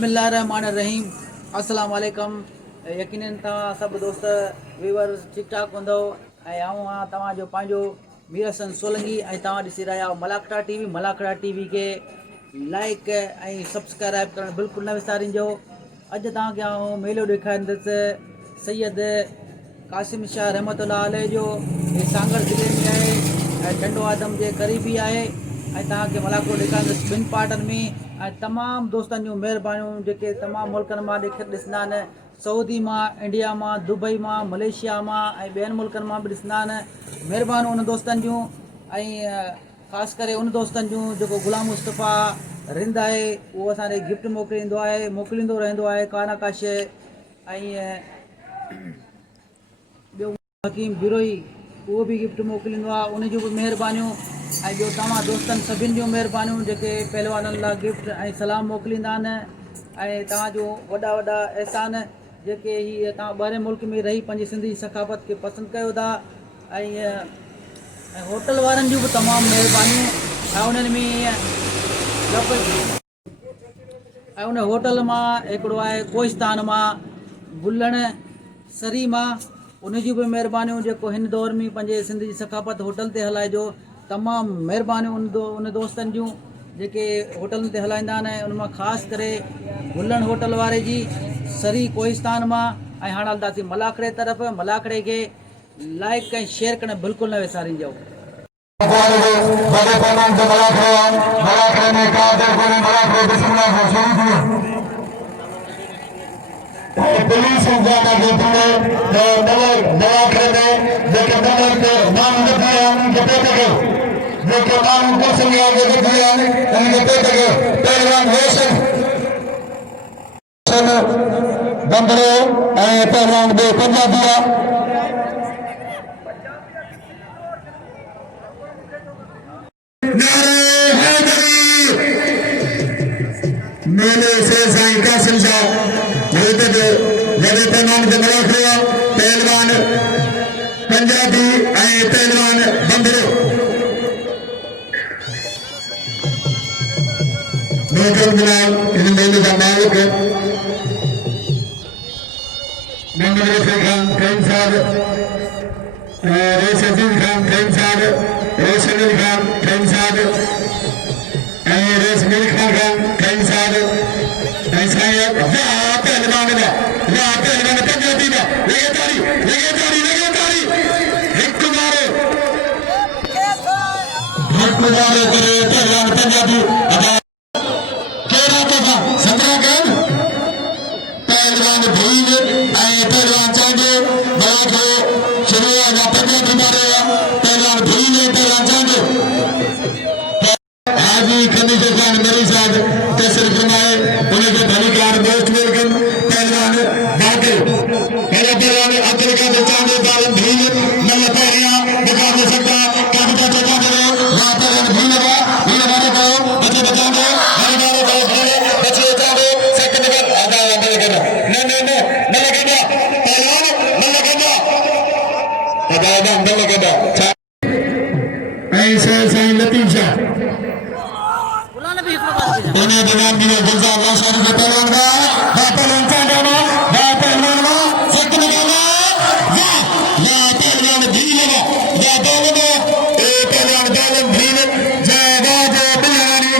बिस्मिल्लाहिर्रहमानिर्रहीम अस्सलाम वालेकुम। यकीनन तव्हां सभु दोस्त व्यूवर्स ठीक ठाक हूंदो ऐं आऊं आहियां तव्हांजो पंहिंजो मीर हसन सोलंकी ऐं तव्हां ॾिसी रहिया आहियो मलाखड़ा टीवी खे लाइक ऐं सब्सक्राइब करणु बिल्कुलु न विसारींजो। अॼु तव्हांखे आउं मेलो ॾेखारींदुसि सैयद कासिम शाह रहमतुल्लाह अलैह जो। हे सांगड़ ज़िले में आहे ऐं डंडो आदम जे क़रीबी आहे ऐं तव्हांखे मलाखड़ो ॾेखारींदुसि ॿिनि पार्टनि में। ऐं तमामु दोस्तनि जूं महिरबानियूं जेके तमामु मुल्कनि मां ॾिसंदा आहिनि, सऊदी मां, इंडिया मां, दुबई मां, मलेशिया मां ऐं ॿियनि मुल्कनि मां बि ॾिसंदा आहिनि। महिरबानियूं उन दोस्तनि जूं ऐं ख़ासि करे उन दोस्तनि जूं जेको ग़ुलाम मुस्तफ़ा रिंद आहे उहो असांखे गिफ्ट मोकिलींदो रहंदो आहे का न का शइ। ऐं ॿियो हकीम बिरोई उहो बि गिफ्ट मोकिलींदो आहे, उन जूं बि महिरबानियूं। ऐं ॿियो तव्हां दोस्तनि सभिनि जूं महिरबानियूं जेके पहलवाननि लाइ गिफ्ट ऐं सलाम मोकिलींदा आहिनि। ऐं तव्हांजो वॾा वॾा अहसान जेके हीअ तव्हां ॿाहिरि मुल्क में रही पंहिंजी सिंधी सकाफ़त खे पसंदि कयो था। ऐं होटल वारनि जूं बि तमामु महिरबानियूं। ऐं उन्हनि में ऐं उन होटल मां हिकिड़ो आहे कोहिस्तान मां बुलण सरी मां, उन जूं बि महिरबानियूं जेको हिन दौर में पंहिंजे सिंधी सकाफ़त होटल ते हलाइजो। तमामु महिरबानियूं उन दोस्तनि जूं जेके होटलनि ते हलाईंदा आहिनि। उन मां ख़ासि करे बुलण होटल वारे जी सरी कोहिस्तान मां। ऐं हाणे हलंदासीं मलाखड़े तरफ़। मलाखड़े खे लाइक ऐं शेयर करणु बिल्कुलु न विसारींजो। पुलिस बंदरो ऐं पहलवान ॿियो पंजाबी आहे। मेले से साईं कासिम शाह वॾे पहलवान खे मलाखड़ो, पहलवान पंजाबी ऐं पहलवान बंदरो। इन मेले जा मालिक मोहम्मद रफ़ी खान ख़ैम साहब, रेस अज़ीज़ खान ख़ैम साहब, रोशन अली खान ख़ैम साहब ऐं रेस मिल्क खान ख़ैम साहब ऐं साईं वाह पहलवान पंजाबी दा लॻे ताड़ी हिकु मारो करे पहलवान पंजाबी पहलवान भील ऐं पहलवान चांडे मलाखड़ो शुरू आहे पंजाबी मारे पहलवान भील पहलवान चांडे हाजी खमीस खान मरी साहब तशरीफ फरमाए उनके भलीकार दोस्त वेलकम। पहलवान बाटे मेरा पहलवान अब्दुल कादिर चांडे बालन भील नल पहिरियां मुकाबले सकता काबिता चचा दे वहां पहलवान भील वाले को बचे बचांगे हर बारे बचे चांडे सेकंड कर आधा लगेगा न लगेगा पहलवान न लगेगा आधा न लगेगा। ऐसे साईं लतीफ शाह उन्हें जनाब दिया गुलजार लाशारी के पहलवान का पहलवान चांडे में पहलवान सेकंड करना या पहलवान भील या दोनों पहलवान बालन भील जय बिलानी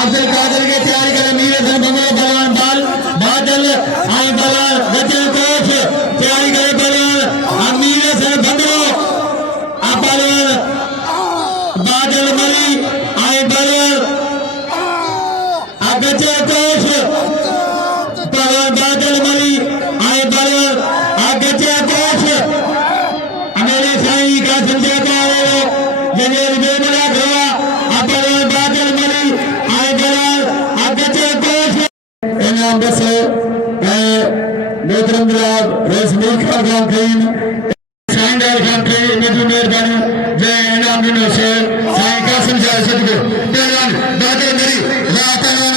अब्दुल कादिर के तैयारी करें मीर हसन बंगला पहलवान बादल आई पहलवान बचे कोच तैयारी करें पहलवान मीर हसन बंगला पहलवान बादल मली आई पहलवान बचे कोच पहलवान बादल मली आई पहलवान बचे कोच मेरे साईं कासिम शाह जनेर बेमला घरवा पहलवान बादल मली आई पहलवान बचे कोच इनाम बसे मोहतरम जनाब रेसमी खान करीम शानदार खान करीम मेरी मेहरबानी जय इनाम दिनों से साईं कासिम शाह सदके पहलवान बादल मरी वाह पहलवान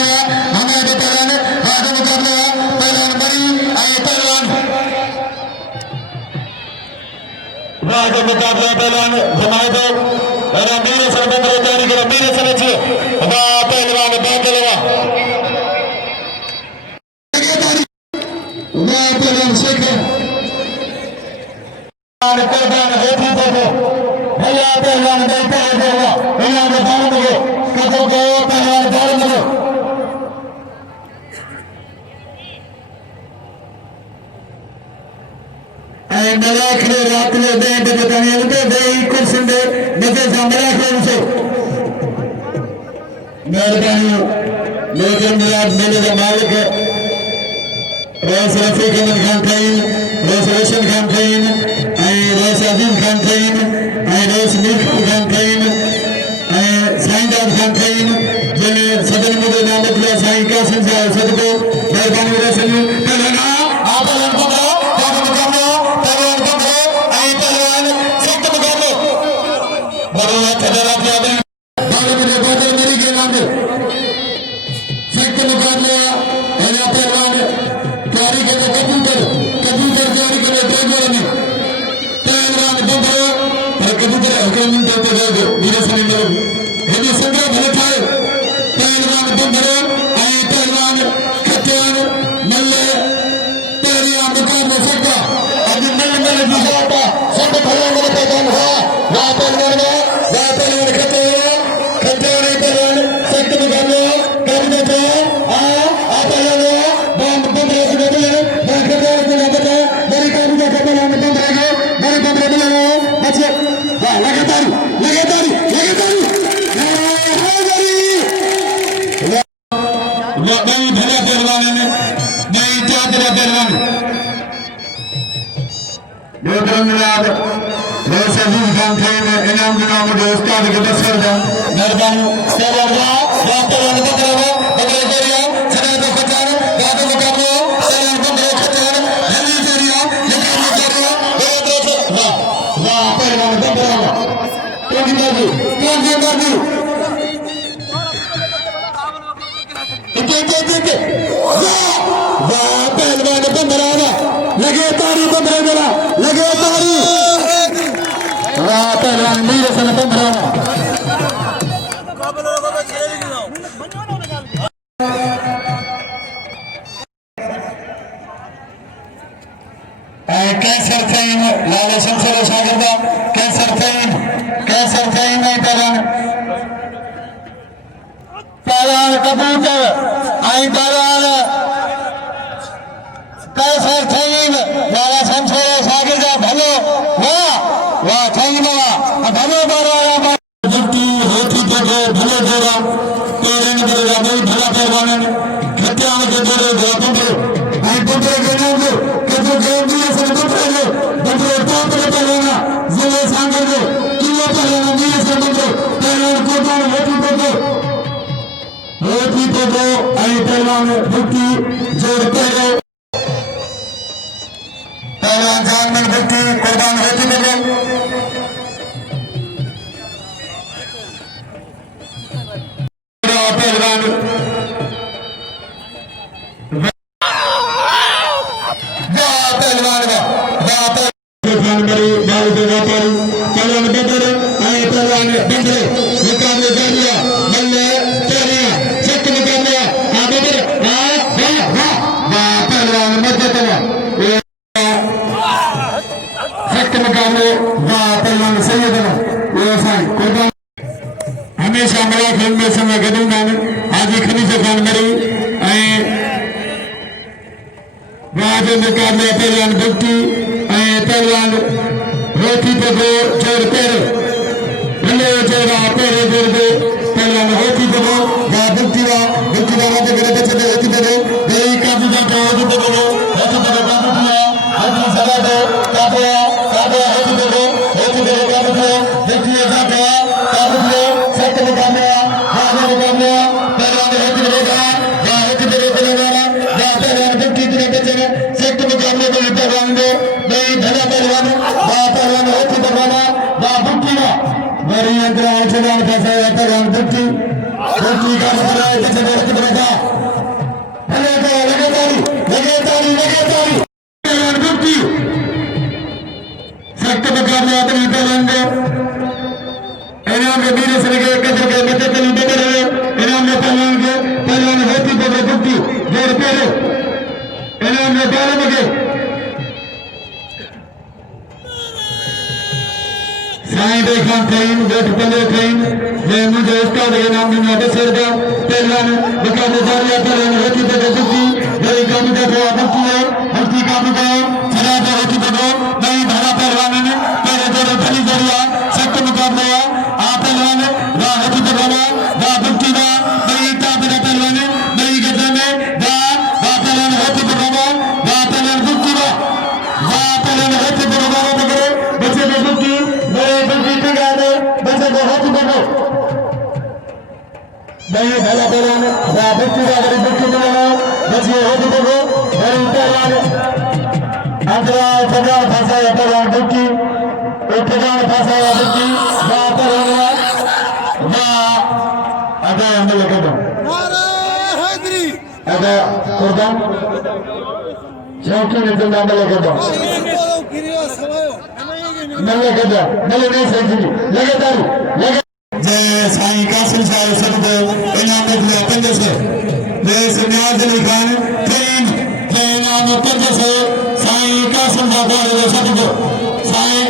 हमारे पहलवान आधा मुकाबला पहलवान मरी आई पहलवान वाह मुकाबला पहलवान जमायत मीर हसन बंदरो तैयारी करो मीर हसन अच्छे वाह पहलवान बादल वाह वाह पहलवान शेखर पहलवान होती देखो भैया पहलवान देते हैं देगा इन्हें बताने दो कदों को पहलवान धारण दो मलाखले रात में बैंड बताने लगे वही कुछ दे नजर सामने से मेहरबानी लेकिन मेरे का मालिक रईस रफीक अहमद खान खाइन रईस रोशन खान खाइन रईस अजीम खान खाइन रईस मीरपुर खान खाइन साईंदास खान खाइन जिन्हें सदन मुझे नाम दिया साईं कासिम साहब सदको मेहरबानी रसन पहलवान आप पहलवान को मुकाबला पहलवान को पहलवान सख्त मुकाबला बड़े खतरा किया बाबा मेरे बाबा मेरी के नाम सख्त मुकाबला है पहलवान तैयारी के लिए कबूतर तैयारी के लिए पहलवान बुंदरो और कबूतर हुक्म देते गए मेरे सभी लोग हेदी संग्रह भले ठाए पहलवान बुंदरो पहलवान खत्यान मल्ले तेरिया मुकाबला सकता अभी मल्ले की जाता सब पहलवान का काम हुआ वह पहलवान खत्यान पहलवान सख्त मुकाबला करने को इनाम दिनाम उस्ताद के दसर मेहरबानी पहलवान बंदराना लगे तारी बंदरा लगे तारी वाह पहलवान मीर सन बंदराना कैंसर फैन लाला शमशेर शागिर्दा कैंसर फैन नहीं पहलवान कबूतर आई पहलवान कैंसर फैन लाला शमशेर शागिर्दा भलो वाह वाह थैंक यू भलो बारा जुटी होती तो भलो जोरा पेरन के नहीं भला पहलवान खत्यान के जोरे गोपुंदो आई पुंदो के नाम कदो गेंदी से पुंदो टॉप पे पहलवान जिले सांगर को किलो पहलवान मीर से पुंदो पहलवान को होती तो आई पहलवान बुट्टी जोड़ पहलवान जान में बुट्टी कुर्बान होती तो पहलवान हमेशा मला खेल में समय गदूंगा आज खनी से खान मरी राजेंद्र काले पहलवान बुट्टी पहलवान रोटी पे दो चोर पेड़ भले चोरा पेड़ जोड़ दो पहलवान रोटी पे दो या बुट्टी वाला के गले बच्चे होती पे दो यही काफी जाता होती पे दो काफी दिया होती सदा दो काफी होती पे दो काफी देखिए जाता काफी सत्य मुकाबला राजा मुकाबला पहलवान होती रहेगा या होती पे पहलवान या पहलवान बुट्टी के बच्चे सत्य मुकाबले को पहलवान दो नहीं भला पहलवान होती पहलवान बुट्टी बड़ी अंतर आचरण कैसे पहलवान बुट्टी का मतलब है जैसे दोस्त बनेगा भले तो लगे तारी पहलवान बुट्टी सत्य मुकाबले अपनी पहलवान दो इनाम में मीरे से लगे कदर के बच्चे के लिए बदल रहे इनाम में पहलवान होती तो बुट्टी जोड़ पे इनाम में ने प्यारे मगे साईं देखा कहीं वेट पले कहीं ये मुझे उसका ये नाम नहीं आता सर का पहलवान बका मुजारिया पहलवान होती तो दुखी ये काम का वो आदत है हल्की काम का खरा तो होती तो नहीं धरा पहलवान ने पहले तो भली जरिया सख्त मुकाबला आ पहलवान वाह होती तो वाह दुखी ना नहीं ताप का पहलवान नहीं गजा में वाह पहलवान होती तो वाह पहलवान दुखी ना वाह पहलवान होती तो वाह पकड़े बच्चे को दुखी नहीं भला पहलवान बुक्की का बड़ी बुक्की मिलेगा बस ये होती देखो बड़ी पहलवान अंतरा पगार फंसा है पहलवान बुक्की एक पगार फंसा है बुक्की वाह पहलवान वाह अबे अंदर लगे दो अबे कुर्बान शौकी ने तो अंदर लगे दो नल्ले कदा नल्ले नहीं सही लगे दारू लगे जय साईं कासिम साहब सबको इनाम दिया पंजे से जय नियाज अली खान करीम जय इनाम पंजे से साईं कासिम साहब सबको साईं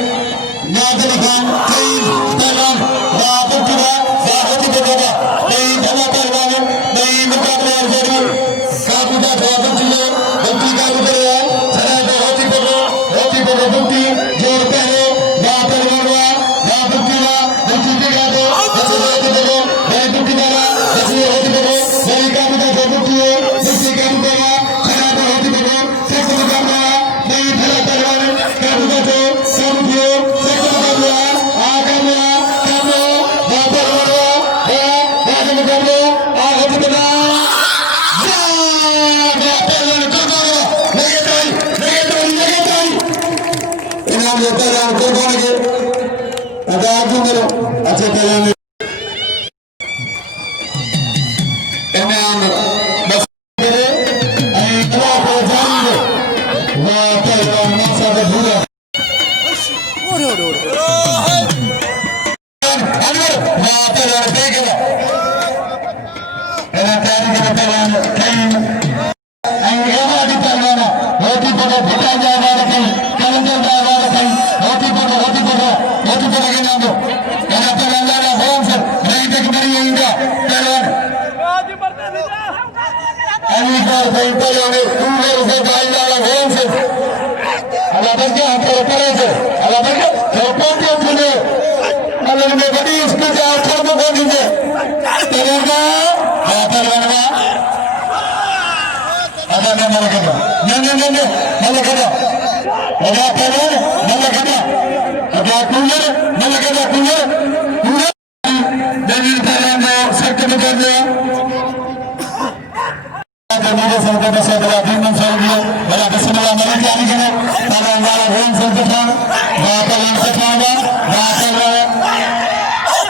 नियाज अली खान करीम पहलवान बाबू किरा बाबू की जगह कई धमा पहलवान कई मुकाबले जरूर काबू का बाबू किले बंटी का उतरे सदा तो होती पकड़ो बंटी जोर पहले बाबू पहलवान बाबू किरा बंटी की गाते अच्छा पहलवान बस करे कला को जान वाह पहलवान मासा का भूरा वाह पहलवान देखेगा एना तैयारी के पहलवान कहीं एना दी पहलवान होती पड़ा भटा जाएगा कहीं कलंदर जाएगा कहीं होती पड़ा के नाम दो एना पहलवान लाना होम से नहीं देख मरी इंडिया पहलवान अली का सही पहलवान पूरे से गाइला होम से अल्लाह बस के हाथ पर से अल्लाह बस के कौन के सुने अल्लाह ने बड़ी इसको जा छोड़ को दीजिए तेरेगा पहलवान अगर मैं मलकदा नहीं मलकदा अगर पहलवान मलकदा अगर कुंजर मलकदा कुंजर दलील पहलवान ने सख्त कर दिया मेरे संत में से बड़ा दिन में चल गया बड़ा बिस्मिल्लाह मरे क्या नहीं करे पहलवान वाला होम से दिखाना वहां पर से खाना वहां पर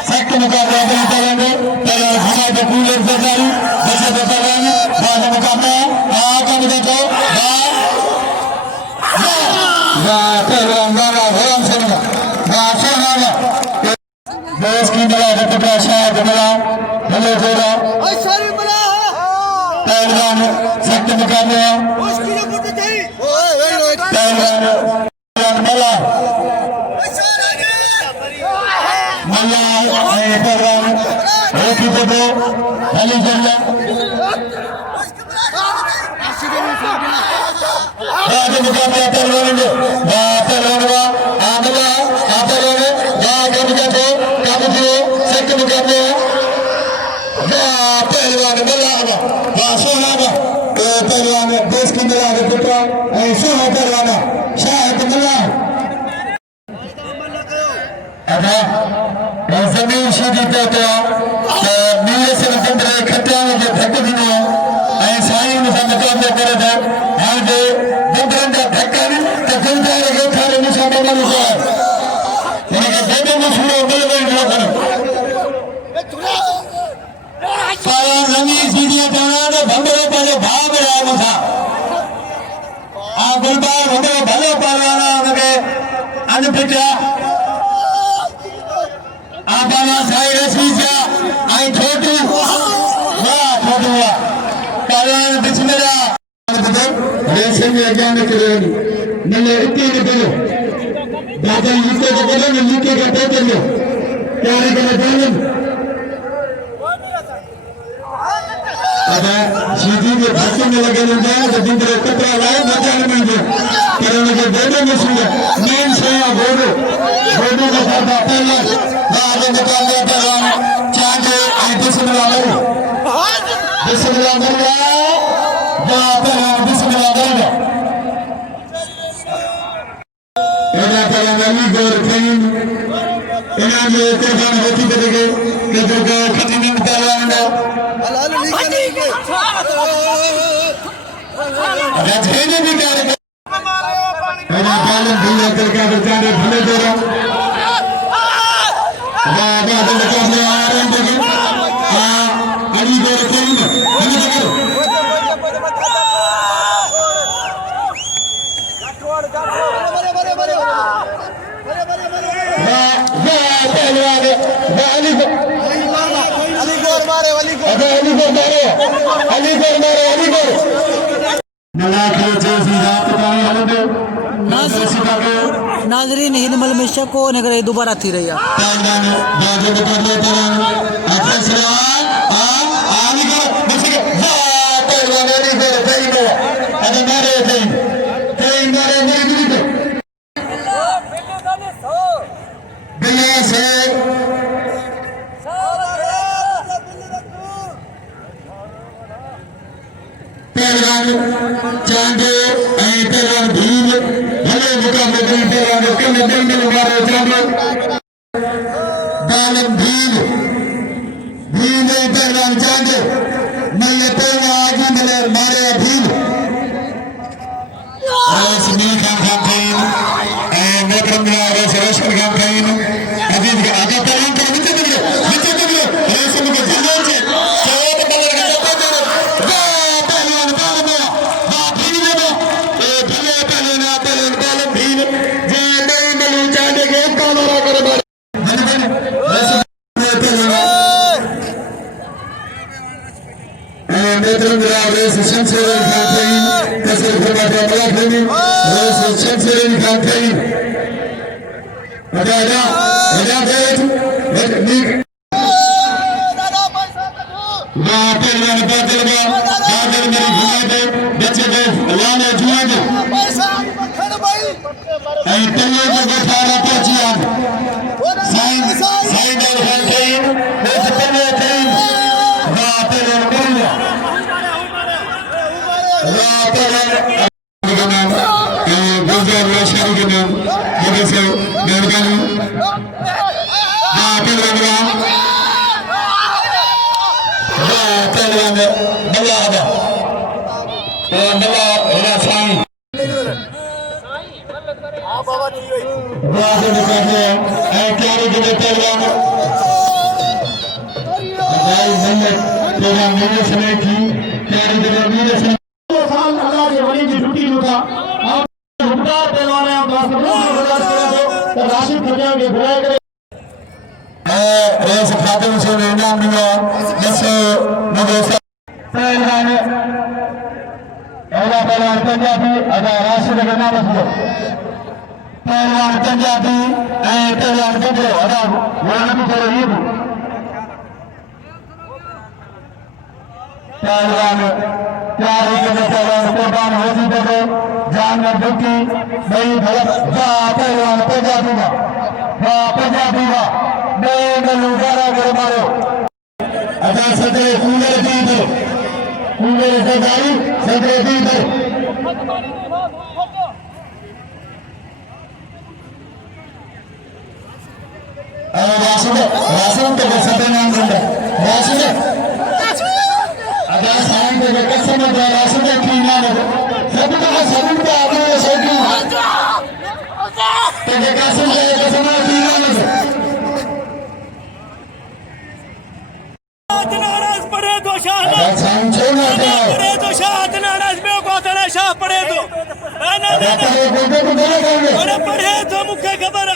सख्त मुकाबला करेंगे पहले हमारे को कूलर से जारी जैसे तो पहलवान बाद मुकाबला आगे में देखो वाह पहलवान वाला होम से वाह सोना देश की मिला टुकड़ा शायद मिला भले जोड़ा पहलवान सख्त मुकाबला पहलवान मला पहलवान होती तो भली जरिया मुकाबला पहलवान पहलवान पहलवान देश की मिला के पुत्र ऐसे है पहलवान शायद मिला अदा जमीन सीधी पे तो नीले से अंदर खट्टा में जो धक्के दिनो ऐसा ही मुझे मुकाबला करे था हां जो बंदरन का धक्का नहीं तो कोई जाएगा थारे मुझे बंदा मुझे इनके देने में छुड़ो मिल गई लोगों सारा जमीन सीधी जाना तो बंदरे पहले भाग रहा मुझा आ गुलबार बंदरे भले पहलवाना उनके अनपिटा आपाना साइड सीजा आई छोटू वाह पहलवान बिस्मिल्लाह रेस में अज्ञान करो नले इतने करो दादा लीके को करो न लीके का तो करो प्यारे का जान अब सीधी के भाषण में लगे लोग हैं तो दिन भर कतरा लाए बचाने में जो कारण के बोलो में सुन मेन से बोलो का साथ पहला बाहर निकाल दिया था चाहे बिस्मिल्लाह बिस्मिल्लाह एना तलांगी गोर खैन एना जो कुर्बान होती करेंगे कि जो खत्म तलांगा हलाल लीके राजेंद्र भी कर एना पालन भूल कर के बेचारे भले जोरा बाबा तो निकाल आ रहे हैं अली गोर खैन हम देखो नाजरीन हिनमल में शक हो नगर दोबारा थी रही चांदो पहलवान भीम भले मुकाबले पहलवान के मध्यम में मारो चांदो बालम भीम पहलवान चांदो मल्ले पहलवान आगे मल्ले मारे भीम रेस में खान खान मोहतरम रेस रोशन खान अजीज के आगे पहलवान के नीचे दे रेस में जल्दी से चौथ कलर का रेस शमशेर खान तस्वीर फरमाते हैं मलाखनी रेस शमशेर खान आजा बैठ पहलवान बादल मेरी घुमा दे बच्चे दे लाने जुआ दे आई तल्ले को बैठाना पहुंची आप साईं दर खान रेस तल्ले खान पहलवान बोलिया गुजर रोशन के नाम जगह से मेहरबानी रेस खाते से इनाम मिला जैसे मुझे पहलवान पंजाबी अगर राष्ट्र का नाम रखो पहलवान पंजाबी पहलवान बदलो अगर वहां भी करो ये पहलवान प्यार के पहलवान कुर्बान हो जी बदो जान में दुखी नहीं भरत पहलवान पंजाबी का मैं लुगारा कर मारो अदा सदरे कूलर दी दो कूलर सरदारी सदरे दी दो राशन तो सदरे नाम करता राशन अदा साइन को कसम दे राशन की नाम सब का आपने सोची तो कसम की नाम पड़े दो शाह नाराज में को शाह पड़े दो पढ़े तो मुख्य खबर है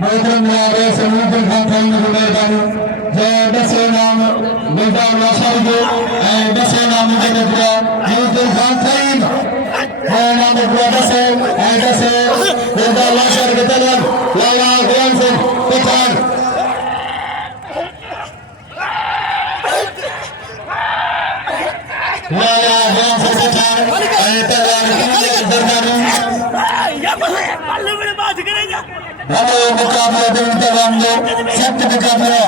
मोहतरम नारे समीर खान खान ने मेहरबानी जो दसे नाम बेटा लाशर जो दसे नाम के पूरा यूसुफ खान खान है नाम पूरा दसे बेटा लाशर के तलब लाला गुलाम सिंह पठान लाला गुलाम सिंह पठान तलवार दरबारी पल्ले में बात करेगा हेलो मुकाबला दिन तमाम लोग सख्त मुकाबला